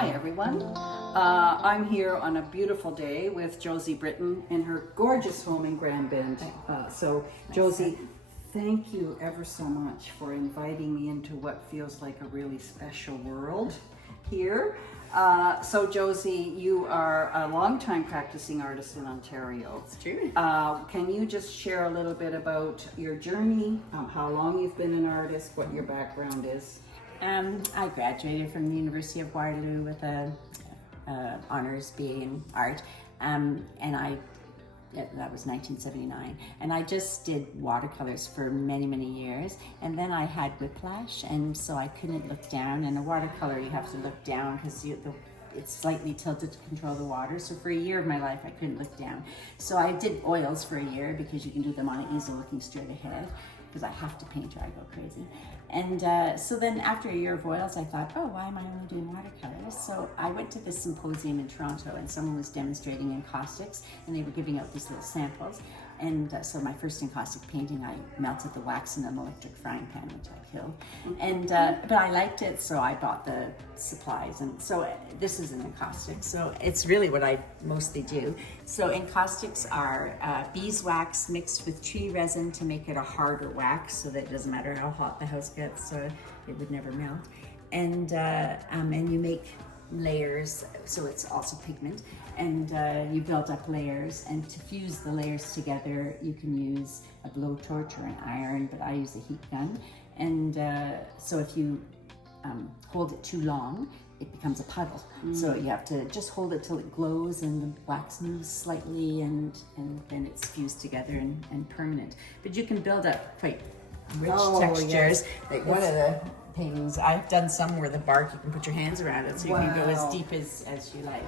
Hi everyone. I'm here on a beautiful day with Josy Britton in her gorgeous home in Grand Bend. Josy, thank you ever so much for inviting me into what feels like a really special world here. So Josy, you are a long-time practicing artist in Ontario. It's true. Can you just share a little bit about your journey, how long you've been an artist, what your background is? I graduated from the University of Waterloo with a honors BA in art, and that was 1979, and I just did watercolors for many years, and then I had whiplash, and so I couldn't look down. And a watercolor, you have to look down because it's slightly tilted to control the water. So for a year of my life, I couldn't look down. So I did oils for a year because you can do them on an easel looking straight ahead, because I have to paint or I go crazy. And so then after a year of oils, I thought, oh, why am I only doing watercolors? So I went to this symposium in Toronto, and someone was demonstrating encaustics, and they were giving out these little samples. And so my first encaustic painting, I melted the wax in an electric frying pan, which I killed. And but I liked it, so I bought the supplies. And so this is an encaustic. So it's really what I mostly do. So encaustics are beeswax mixed with tree resin to make it a harder wax, so that it doesn't matter how hot the house gets, it would never melt. And you make layers, so it's also pigment, and you build up layers, and to fuse the layers together you can use a blowtorch or an iron, but I use a heat gun. And so if you hold it too long, it becomes a puddle. So you have to just hold it till it glows and the wax moves slightly, and then it's fused together and permanent. But you can build up quite rich textures. Yes. Like one of the paintings, I've done some where the bark, you can put your hands around it, so you can go as deep as you like.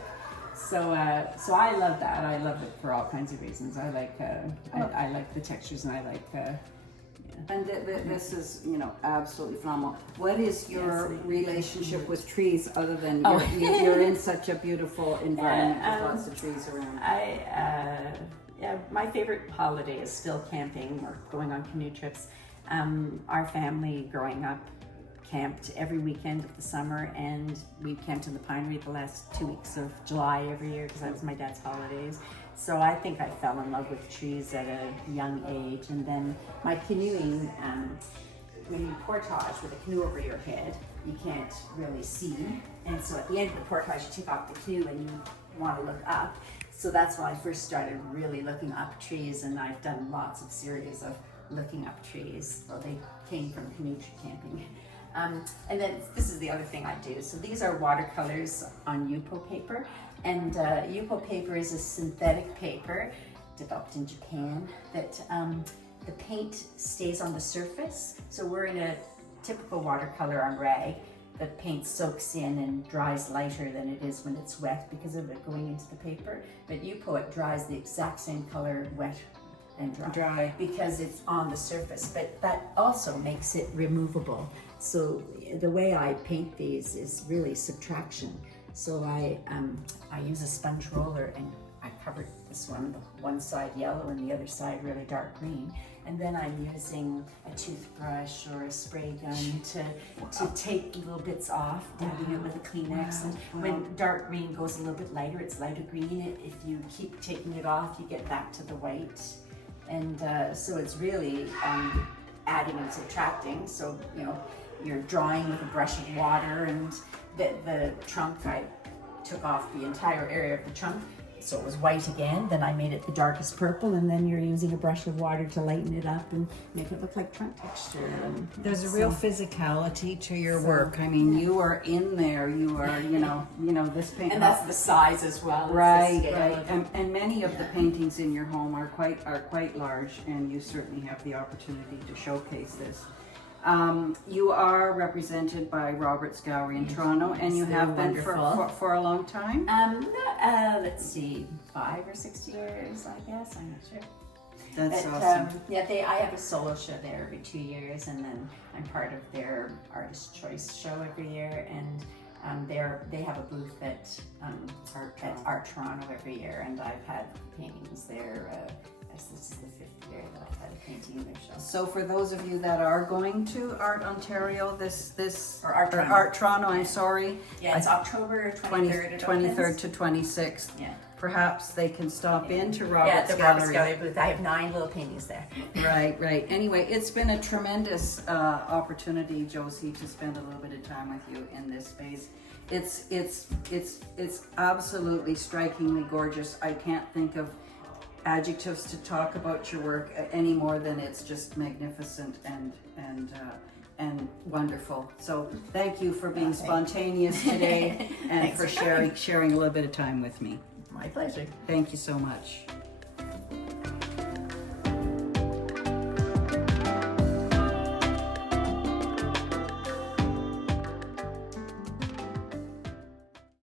So I love that. I love it for all kinds of reasons. I like the textures, and I like And this is, absolutely phenomenal. What is your relationship with trees, other than you're in such a beautiful environment with lots of trees around? My favorite holiday is still camping or going on canoe trips. Our family growing up camped every weekend of the summer, and we camped in the Pinery the last 2 weeks of July every year because that was my dad's holidays. So I think I fell in love with trees at a young age. And then my canoeing, when you portage with a canoe over your head, you can't really see. And so at the end of the portage, you take off the canoe and you want to look up. So that's when I first started really looking up trees, and I've done lots of series of looking up trees. Well, they came from canoe camping. And then this is the other thing I do. So these are watercolors on Yupo paper. And Yupo paper is a synthetic paper developed in Japan that the paint stays on the surface. So we're in a typical watercolor on rag. The paint soaks in and dries lighter than it is when it's wet because of it going into the paper. But Yupo, it dries the exact same color wet and dry because it's on the surface. But that also makes it removable. So the way I paint these is really subtraction. So I use a sponge roller, and I covered this one side yellow and the other side really dark green. And then I'm using a toothbrush or a spray gun to take little bits off, dabbing it with a Kleenex. And when dark green goes a little bit lighter, it's lighter green. If you keep taking it off, you get back to the white. And so it's really adding and subtracting. So, you're drawing with a brush of water, and the trunk, I took off the entire area of the trunk so it was white again. Then I made it the darkest purple, and then you're using a brush of water to lighten it up and make it look like trunk texture. And there's a real physicality to your work. I mean, you are in there. You are, this paint. And that's the size as well. Right. And many of the paintings in your home are quite large, and you certainly have the opportunity to showcase this. You are represented by Robert's Gallery in Toronto, and you have been for a long time? Let's see, 5 or 6 years, I guess. I'm not sure. That's awesome. I have a solo show there every 2 years, and then I'm part of their Artist Choice show every year, and they have a booth at Art Toronto every year, and I've had paintings there This is the 5th year that I've had a painting in their show. So for those of you that are going to Art Ontario, Or Art Toronto. Art Toronto, I'm sorry. Yeah, it's October 23rd. 23rd to 26th. Yeah. Perhaps they can stop into Yeah, Robert's at the Robert's Gallery. Gallery booth. I have 9 little paintings there. Right. Anyway, it's been a tremendous opportunity, Josy, to spend a little bit of time with you in this space. It's absolutely strikingly gorgeous. I can't think of adjectives to talk about your work any more than it's just magnificent and wonderful. So thank you for being spontaneous today and Thanks for for coming. sharing a little bit of time with me. My pleasure. Thank you so much.